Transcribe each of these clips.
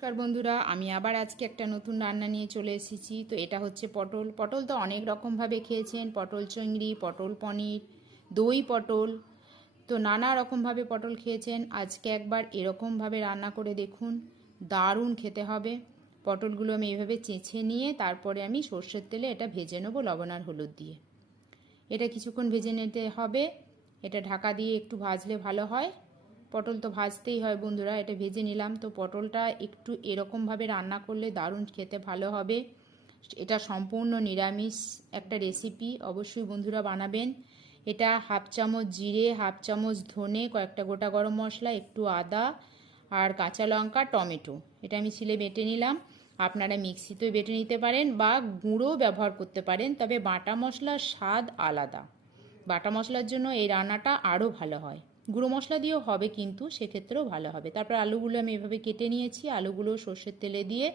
নমস্কার বন্ধুরা, আমি আবার আজকে একটা নতুন রান্না নিয়ে চলে এসেছি। তো এটা হচ্ছে পটল। পটল তো অনেক রকমভাবে খেয়েছেন, পটল চিংড়ি, পটল পনির, দই পটল, তো নানা রকমভাবে পটল খেয়েছেন। আজকে একবার এরকমভাবে রান্না করে দেখুন, দারুণ খেতে হবে। পটলগুলো আমি এভাবে চেঁচে নিয়ে তারপরে আমি সর্ষের তেলে এটা ভেজে নেবো লবণ আর হলুদ দিয়ে। এটা কিছুক্ষণ ভেজে নিতে হবে। এটা ঢাকা দিয়ে একটু ভাজলে ভালো হয়। পটল তো ভাজতেই হয় বন্ধুরা। এটা ভেজে নিলাম। তো পটলটা একটু এরকমভাবে রান্না করলে দারুণ খেতে ভালো হবে। এটা সম্পূর্ণ নিরামিষ একটা রেসিপি, অবশ্যই বন্ধুরা বানাবেন। এটা হাফ চামচ জিরে, হাফ চামচ ধনে, কয়েকটা গোটা গরম মশলা, একটু আদা আর কাঁচা লঙ্কা, টমেটো, এটা আমি শিলে বেটে নিলাম। আপনারা মিক্সিতেও বেটে নিতে পারেন বা গুঁড়ো ব্যবহার করতে পারেন, তবে বাটা মশলার স্বাদ আলাদা। বাটা মশলার জন্য এই রান্নাটা আরও ভালো হয়। গুঁড়ো মশলা দিয়েও হবে, কিন্তু সেক্ষেত্রেও ভালো হবে। তারপর আলুগুলো আমি এভাবে কেটে নিয়েছি। আলুগুলো সর্ষের তেলে দিয়ে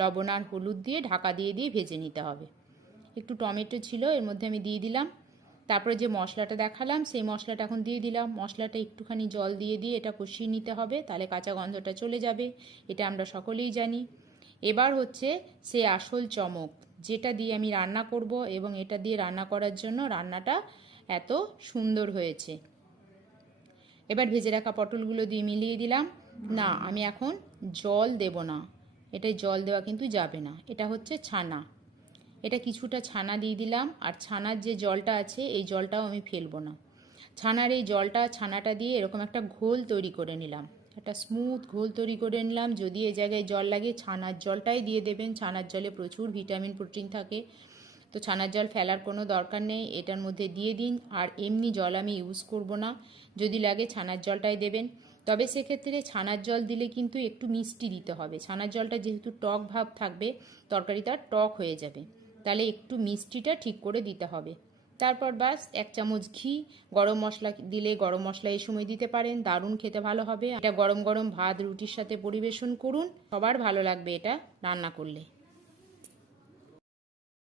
লবণ আর হলুদ দিয়ে ঢাকা দিয়ে দিয়ে ভেজে নিতে হবে। একটু টমেটো ছিল, এর মধ্যে আমি দিয়ে দিলাম। তারপরে যে মশলাটা দেখালাম সেই মশলাটা এখন দিয়ে দিলাম। মশলাটা একটুখানি জল দিয়ে দিয়ে এটা কষিয়ে নিতে হবে, তাহলে কাঁচা গন্ধটা চলে যাবে। এটা আমরা সকলেই জানি। এবার হচ্ছে সে আসল চমক, যেটা দিয়ে আমি রান্না করব, এবং এটা দিয়ে রান্না করার জন্য রান্নাটা এত সুন্দর হয়েছে। এবার ভেজে রাখা পটলগুলো দিয়ে মিলিয়ে দিলাম। না, আমি এখন জল দেব না, এটাই জল দেওয়া কিন্তু যাবে না। এটা হচ্ছে ছানা। এটা কিছুটা ছানা দিয়ে দিলাম, আর ছানার যে জলটা আছে এই জলটাও আমি ফেলবো না। ছানার এই জলটা, ছানাটা দিয়ে এরকম একটা ঘোল তৈরি করে নিলাম, একটা স্মুথ ঘোল তৈরি করে নিলাম। যদি এই জায়গায় জল লাগে ছানার জলটাই দিয়ে দেবেন। ছানার জলে প্রচুর ভিটামিন প্রোটিন থাকে, তো ছানার জল ফেলার কোনো দরকার নেই, এটার মধ্যে দিয়ে দিন। আর এমনি জল আমি ইউজ করব না, যদি লাগে ছানার জলটাই দেবেন। তবে সেক্ষেত্রে ছানার জল দিলে কিন্তু একটু মিষ্টি দিতে হবে। ছানার জলটা যেহেতু টক ভাব থাকবে, তরকারিটা টক হয়ে যাবে, তাহলে একটু মিষ্টিটা ঠিক করে দিতে হবে। তারপর বাস 1 চামচ ঘি, গরম মশলা দিলে গরম মশলা এই সময় দিতে পারেন, দারুণ খেতে ভালো হবে। এটা গরম গরম ভাত রুটির সাথে পরিবেশন করুন, সবার ভালো লাগবে এটা রান্না করলে।